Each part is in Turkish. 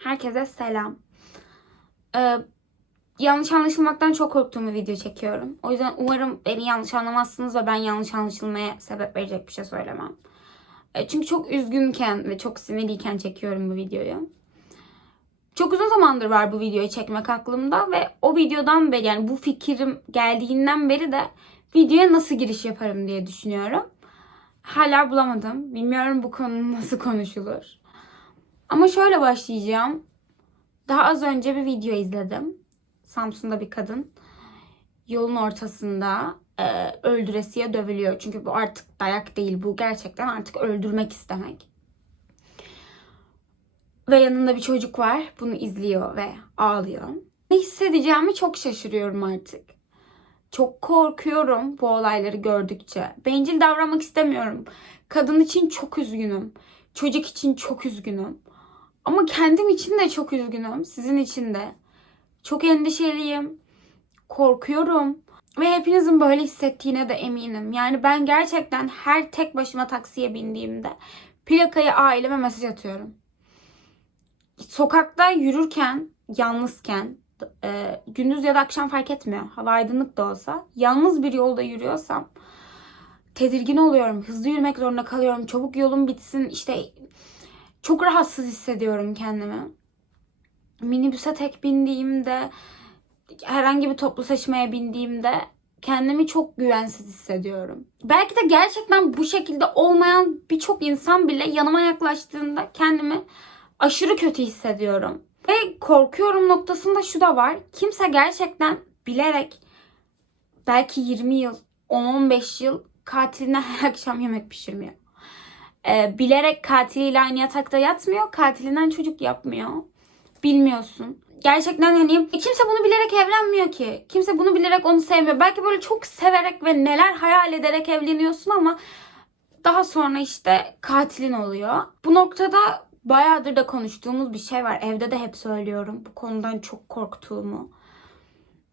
Herkese selam. Ee, yanlış anlaşılmaktan çok korktuğum bir video çekiyorum. O yüzden umarım beni yanlış anlamazsınız ve ben yanlış anlaşılmaya sebep verecek bir şey söylemem. Ee, çünkü çok üzgünken ve çok sinirliyken çekiyorum bu videoyu. Çok uzun zamandır var bu videoyu çekmek aklımda ve o videodan beri yani bu fikrim geldiğinden beri de videoya nasıl giriş yaparım diye düşünüyorum. Hala bulamadım. Bilmiyorum bu konu nasıl konuşulur. Ama şöyle başlayacağım. Daha az önce bir video izledim. Samsun'da bir kadın yolun ortasında e, öldüresiye dövülüyor. Çünkü bu artık dayak değil. Bu gerçekten artık öldürmek istemek. Ve yanında bir çocuk var. Bunu izliyor ve ağlıyor. Ne hissedeceğimi çok şaşırıyorum artık. Çok korkuyorum bu olayları gördükçe. Bencil davranmak istemiyorum. Kadın için çok üzgünüm. Çocuk için çok üzgünüm. Ama kendim için de çok üzgünüm. Sizin için de. Çok endişeliyim. Korkuyorum. Ve hepinizin böyle hissettiğine de eminim. Yani ben gerçekten her tek başıma taksiye bindiğimde plakayı aileme mesaj atıyorum. Sokakta yürürken, yalnızken, e, gündüz ya da akşam fark etmiyor. Hava aydınlık da olsa. Yalnız bir yolda yürüyorsam tedirgin oluyorum. Hızlı yürümek zorunda kalıyorum. Çabuk yolum bitsin. İşte çok rahatsız hissediyorum kendimi. Minibüse tek bindiğimde, herhangi bir toplu taşımaya bindiğimde kendimi çok güvensiz hissediyorum. Belki de gerçekten bu şekilde olmayan birçok insan bile yanıma yaklaştığında kendimi aşırı kötü hissediyorum. Ve korkuyorum noktasında şu da var. Kimse gerçekten bilerek belki 20 yıl, 10-15 yıl katiline her akşam yemek pişirmiyor. Ee, bilerek katiliyle aynı yatakta yatmıyor. Katilinden çocuk yapmıyor. Bilmiyorsun. Gerçekten hani kimse bunu bilerek evlenmiyor ki. Kimse bunu bilerek onu sevmiyor. Belki böyle çok severek ve neler hayal ederek evleniyorsun ama daha sonra işte katilin oluyor. Bu noktada bayağıdır da konuştuğumuz bir şey var. Evde de hep söylüyorum. Bu konudan çok korktuğumu.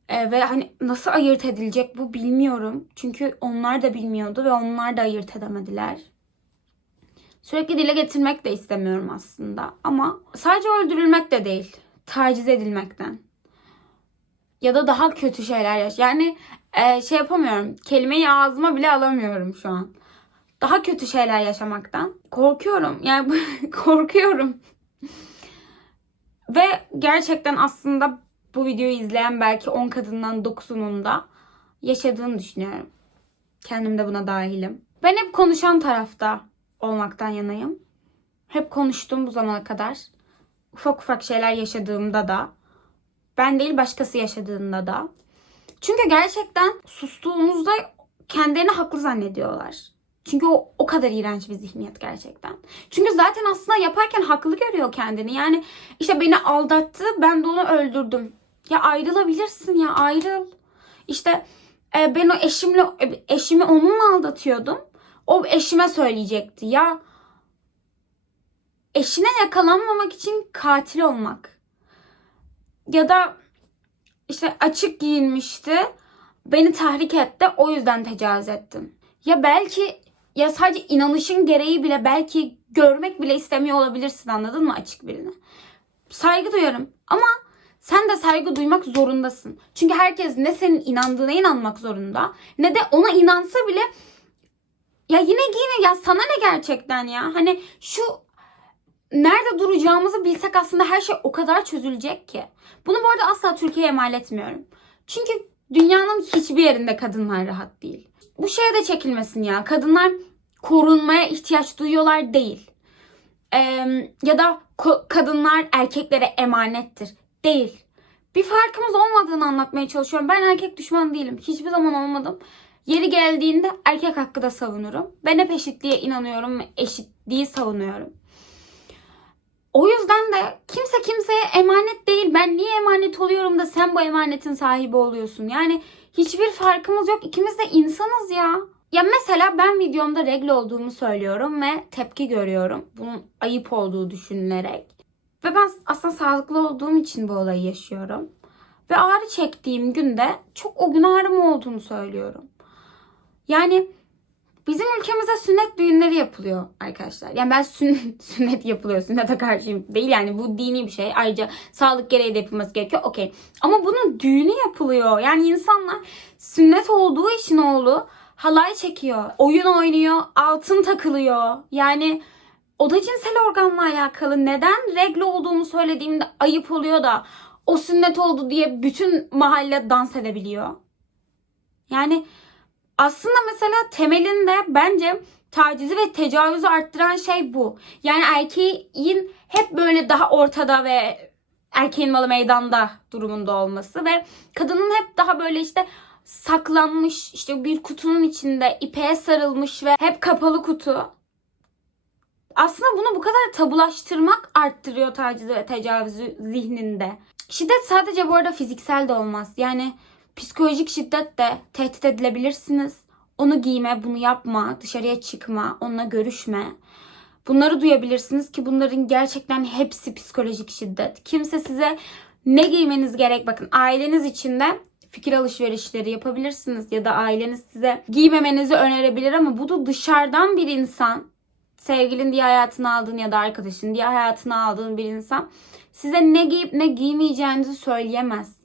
Ee, ve hani nasıl ayırt edilecek bu bilmiyorum. Çünkü onlar da bilmiyordu ve onlar da ayırt edemediler. Sürekli dile getirmek de istemiyorum aslında. Ama sadece öldürülmek de değil. Taciz edilmekten. Ya da daha kötü şeyler yaş. Yani e, şey yapamıyorum. Kelimeyi ağzıma bile alamıyorum şu an. Daha kötü şeyler yaşamaktan. Korkuyorum. Yani korkuyorum. Ve gerçekten aslında bu videoyu izleyen belki 10 kadından 9'unun da yaşadığını düşünüyorum. Kendim de buna dahilim. Ben hep konuşan tarafta olmaktan yanayım. Hep konuştum bu zamana kadar. Ufak ufak şeyler yaşadığımda da. Ben değil başkası yaşadığında da. Çünkü gerçekten sustuğumuzda kendilerini haklı zannediyorlar. Çünkü o, o kadar iğrenç bir zihniyet gerçekten. Çünkü zaten aslında yaparken haklı görüyor kendini. Yani işte beni aldattı ben de onu öldürdüm. Ya ayrılabilirsin ya ayrıl. İşte e, ben o eşimle eşimi onunla aldatıyordum. O eşime söyleyecekti. Ya eşine yakalanmamak için katil olmak. Ya da işte açık giyinmişti. Beni tahrik etti. O yüzden tecavüz ettim. Ya belki ya sadece inanışın gereği bile belki görmek bile istemiyor olabilirsin anladın mı açık birini. Saygı duyarım ama sen de saygı duymak zorundasın. Çünkü herkes ne senin inandığına inanmak zorunda ne de ona inansa bile ya yine yine ya sana ne gerçekten ya? Hani şu nerede duracağımızı bilsek aslında her şey o kadar çözülecek ki. Bunu bu arada asla Türkiye'ye mal etmiyorum. Çünkü dünyanın hiçbir yerinde kadınlar rahat değil. Bu şeye de çekilmesin ya. Kadınlar korunmaya ihtiyaç duyuyorlar değil. Ee, ya da kadınlar erkeklere emanettir. Değil. Bir farkımız olmadığını anlatmaya çalışıyorum. Ben erkek düşman değilim. Hiçbir zaman olmadım. Yeri geldiğinde erkek hakkı da savunurum. Ben hep eşitliğe inanıyorum ve eşitliği savunuyorum. O yüzden de kimse kimseye emanet değil. Ben niye emanet oluyorum da sen bu emanetin sahibi oluyorsun? Yani hiçbir farkımız yok. İkimiz de insanız ya. Ya mesela ben videomda regle olduğumu söylüyorum ve tepki görüyorum. Bunun ayıp olduğu düşünülerek. Ve ben aslında sağlıklı olduğum için bu olayı yaşıyorum. Ve ağrı çektiğim günde çok o gün ağrım olduğunu söylüyorum. Yani Bizim ülkemizde sünnet düğünleri yapılıyor arkadaşlar. Yani ben sün, sünnet yapılıyor. Sünnete karşıyım değil yani bu dini bir şey. Ayrıca sağlık gereği de yapılması gerekiyor. Okey. Ama bunun düğünü yapılıyor. Yani insanlar sünnet olduğu için oğlu halay çekiyor. Oyun oynuyor. Altın takılıyor. Yani o da cinsel organla alakalı. Neden regle olduğumu söylediğimde ayıp oluyor da o sünnet oldu diye bütün mahalle dans edebiliyor. Yani aslında mesela temelinde bence tacizi ve tecavüzü arttıran şey bu. Yani erkeğin hep böyle daha ortada ve erkeğin malı meydanda durumunda olması ve kadının hep daha böyle işte saklanmış işte bir kutunun içinde ipeğe sarılmış ve hep kapalı kutu. Aslında bunu bu kadar tabulaştırmak arttırıyor tacizi ve tecavüzü zihninde. Şiddet sadece bu arada fiziksel de olmaz. Yani psikolojik şiddet de tehdit edilebilirsiniz. Onu giyme, bunu yapma, dışarıya çıkma, onunla görüşme. Bunları duyabilirsiniz ki bunların gerçekten hepsi psikolojik şiddet. Kimse size ne giymeniz gerek bakın aileniz içinde fikir alışverişleri yapabilirsiniz ya da aileniz size giymemenizi önerebilir ama bu da dışarıdan bir insan sevgilin diye hayatına aldığın ya da arkadaşın diye hayatına aldığın bir insan size ne giyip ne giymeyeceğinizi söyleyemez.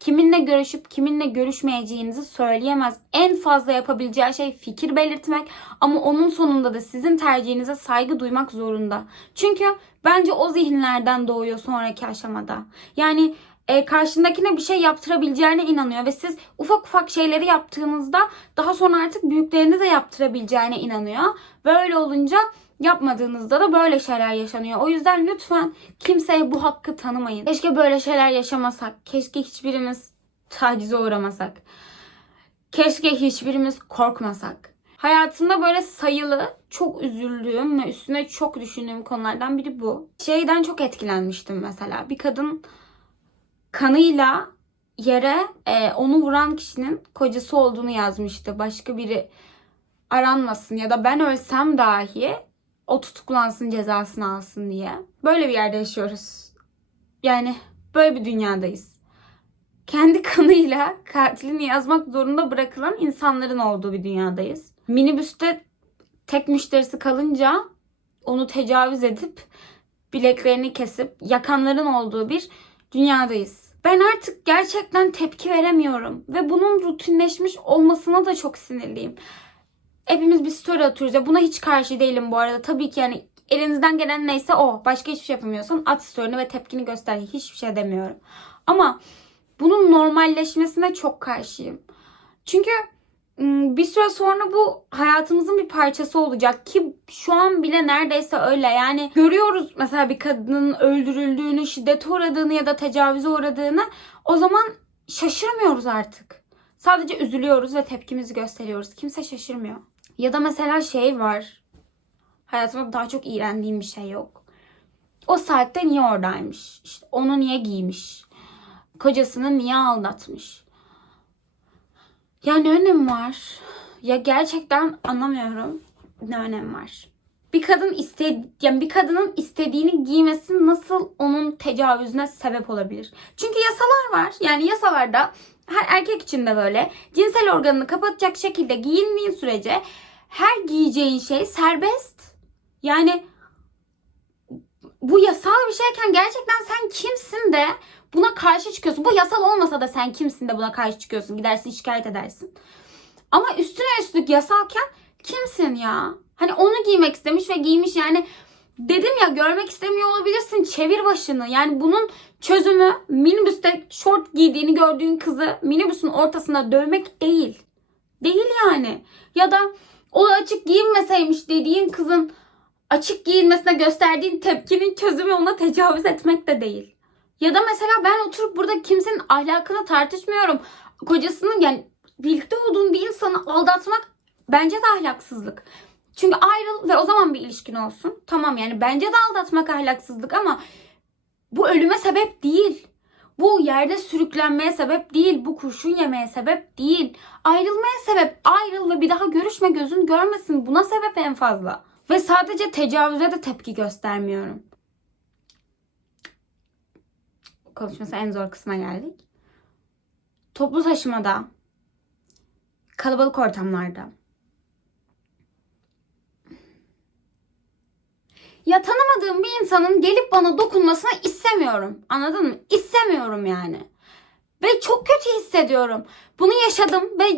Kiminle görüşüp kiminle görüşmeyeceğinizi söyleyemez. En fazla yapabileceği şey fikir belirtmek ama onun sonunda da sizin tercihinize saygı duymak zorunda. Çünkü bence o zihinlerden doğuyor sonraki aşamada. Yani e, karşındakine bir şey yaptırabileceğine inanıyor ve siz ufak ufak şeyleri yaptığınızda daha sonra artık büyüklerini de yaptırabileceğine inanıyor. Ve öyle olunca yapmadığınızda da böyle şeyler yaşanıyor. O yüzden lütfen kimseye bu hakkı tanımayın. Keşke böyle şeyler yaşamasak. Keşke hiçbirimiz tacize uğramasak. Keşke hiçbirimiz korkmasak. Hayatımda böyle sayılı, çok üzüldüğüm ve üstüne çok düşündüğüm konulardan biri bu. Şeyden çok etkilenmiştim mesela. Bir kadın kanıyla yere e, onu vuran kişinin kocası olduğunu yazmıştı. Başka biri aranmasın ya da ben ölsem dahi o tutuklansın cezasını alsın diye. Böyle bir yerde yaşıyoruz. Yani böyle bir dünyadayız. Kendi kanıyla katilini yazmak zorunda bırakılan insanların olduğu bir dünyadayız. Minibüste tek müşterisi kalınca onu tecavüz edip bileklerini kesip yakanların olduğu bir dünyadayız. Ben artık gerçekten tepki veremiyorum ve bunun rutinleşmiş olmasına da çok sinirliyim. Hepimiz bir story atıyoruz ya buna hiç karşı değilim bu arada. Tabii ki yani elinizden gelen neyse o. Başka hiçbir şey yapamıyorsan at story'ni ve tepkini göster. Hiçbir şey demiyorum. Ama bunun normalleşmesine çok karşıyım. Çünkü bir süre sonra bu hayatımızın bir parçası olacak ki şu an bile neredeyse öyle. Yani görüyoruz mesela bir kadının öldürüldüğünü, şiddete uğradığını ya da tecavüze uğradığını. O zaman şaşırmıyoruz artık. Sadece üzülüyoruz ve tepkimizi gösteriyoruz. Kimse şaşırmıyor. Ya da mesela şey var. Hayatımda daha çok iğrendiğim bir şey yok. O saatte niye oradaymış? İşte onu niye giymiş? Kocasını niye aldatmış? Ya ne önemi var? Ya gerçekten anlamıyorum. Ne önemi var? Bir kadın iste yani bir kadının istediğini giymesi nasıl onun tecavüzüne sebep olabilir? Çünkü yasalar var. Yani yasalarda her erkek için de böyle cinsel organını kapatacak şekilde giyindiğin sürece her giyeceğin şey serbest. Yani bu yasal bir şeyken gerçekten sen kimsin de buna karşı çıkıyorsun. Bu yasal olmasa da sen kimsin de buna karşı çıkıyorsun. Gidersin şikayet edersin. Ama üstüne üstlük yasalken kimsin ya? Hani onu giymek istemiş ve giymiş yani dedim ya görmek istemiyor olabilirsin çevir başını. Yani bunun çözümü minibüste şort giydiğini gördüğün kızı minibüsün ortasında dövmek değil. Değil yani. Ya da o açık giyinmeseymiş dediğin kızın açık giyinmesine gösterdiğin tepkinin çözümü ona tecavüz etmek de değil. Ya da mesela ben oturup burada kimsenin ahlakını tartışmıyorum. Kocasının yani birlikte olduğun bir insanı aldatmak bence de ahlaksızlık. Çünkü ayrıl ve o zaman bir ilişkin olsun. Tamam yani bence de aldatmak ahlaksızlık ama bu ölüme sebep değil. Bu yerde sürüklenmeye sebep değil. Bu kurşun yemeye sebep değil. Ayrılmaya sebep. Ayrıl ve bir daha görüşme gözün görmesin. Buna sebep en fazla. Ve sadece tecavüze de tepki göstermiyorum. konuşması en zor kısma geldik. Toplu taşımada, kalabalık ortamlarda. Ya tanımadığım bir insanın gelip bana dokunmasını istemiyorum. Anladın mı? İstemiyorum yani. Ve çok kötü hissediyorum. Bunu yaşadım ve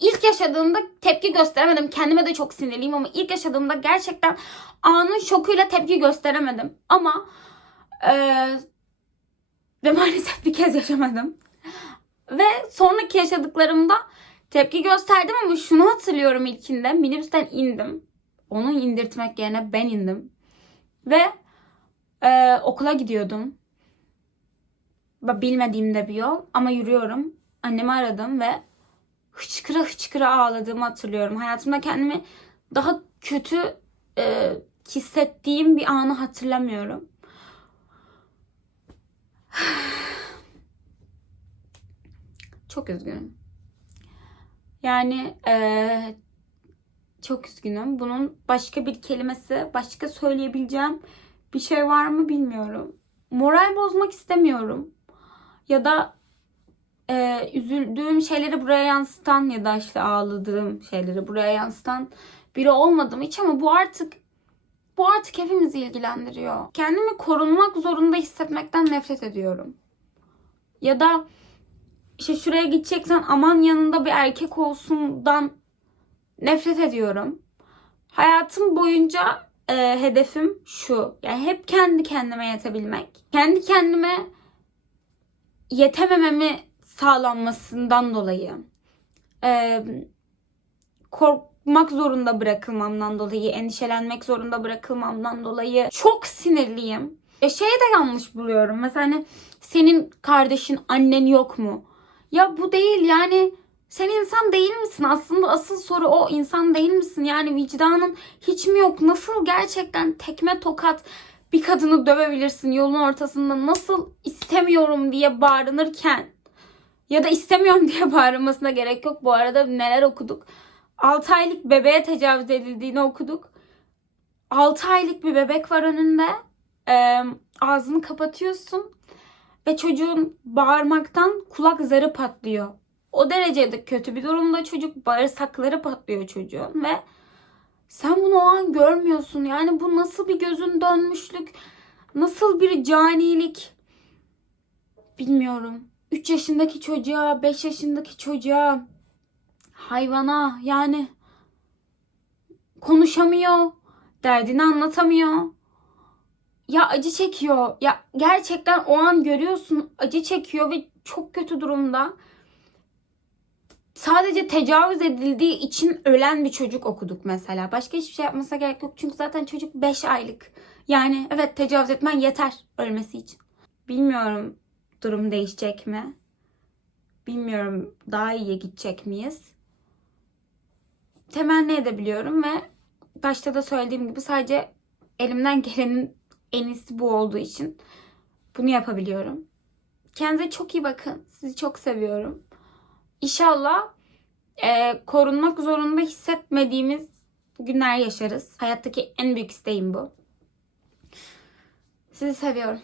ilk yaşadığımda tepki gösteremedim. Kendime de çok sinirliyim ama ilk yaşadığımda gerçekten anın şokuyla tepki gösteremedim. Ama e, ve maalesef bir kez yaşamadım. Ve sonraki yaşadıklarımda tepki gösterdim ama şunu hatırlıyorum ilkinde. Minibüsten indim. Onu indirtmek yerine ben indim. Ve eee, okula gidiyordum. Bilmediğim de bir yol ama yürüyorum. Annemi aradım ve hıçkıra hıçkıra ağladığımı hatırlıyorum. Hayatımda kendimi daha kötü e, hissettiğim bir anı hatırlamıyorum. Çok üzgünüm. Yani e, çok üzgünüm. Bunun başka bir kelimesi, başka söyleyebileceğim bir şey var mı bilmiyorum. Moral bozmak istemiyorum. Ya da e, üzüldüğüm şeyleri buraya yansıtan ya da işte ağladığım şeyleri buraya yansıtan biri olmadım hiç ama bu artık bu artık hepimizi ilgilendiriyor. Kendimi korunmak zorunda hissetmekten nefret ediyorum. Ya da işte şuraya gideceksen aman yanında bir erkek olsundan nefret ediyorum. Hayatım boyunca e, hedefim şu. Yani hep kendi kendime yetebilmek. Kendi kendime yetemememi sağlanmasından dolayı e, korkmak zorunda bırakılmamdan dolayı, endişelenmek zorunda bırakılmamdan dolayı çok sinirliyim. E şeyi de yanlış buluyorum. Mesela hani senin kardeşin, annen yok mu? Ya bu değil yani sen insan değil misin? Aslında asıl soru o insan değil misin? Yani vicdanın hiç mi yok? Nasıl gerçekten tekme tokat bir kadını dövebilirsin yolun ortasında? Nasıl istemiyorum diye bağırınırken ya da istemiyorum diye bağırmasına gerek yok. Bu arada neler okuduk? 6 aylık bebeğe tecavüz edildiğini okuduk. 6 aylık bir bebek var önünde. Ee, ağzını kapatıyorsun ve çocuğun bağırmaktan kulak zarı patlıyor. O derecede kötü bir durumda çocuk bağırsakları patlıyor çocuğun ve sen bunu o an görmüyorsun. Yani bu nasıl bir gözün dönmüşlük, nasıl bir canilik bilmiyorum. 3 yaşındaki çocuğa, 5 yaşındaki çocuğa, hayvana yani konuşamıyor, derdini anlatamıyor. Ya acı çekiyor. Ya gerçekten o an görüyorsun acı çekiyor ve çok kötü durumda. Sadece tecavüz edildiği için ölen bir çocuk okuduk mesela. Başka hiçbir şey yapmasa gerek yok. Çünkü zaten çocuk 5 aylık. Yani evet tecavüz etmen yeter ölmesi için. Bilmiyorum durum değişecek mi? Bilmiyorum daha iyiye gidecek miyiz? Temenni edebiliyorum ve başta da söylediğim gibi sadece elimden gelenin en iyisi bu olduğu için bunu yapabiliyorum. Kendinize çok iyi bakın. Sizi çok seviyorum. İnşallah e, korunmak zorunda hissetmediğimiz günler yaşarız. Hayattaki en büyük isteğim bu. Sizi seviyorum.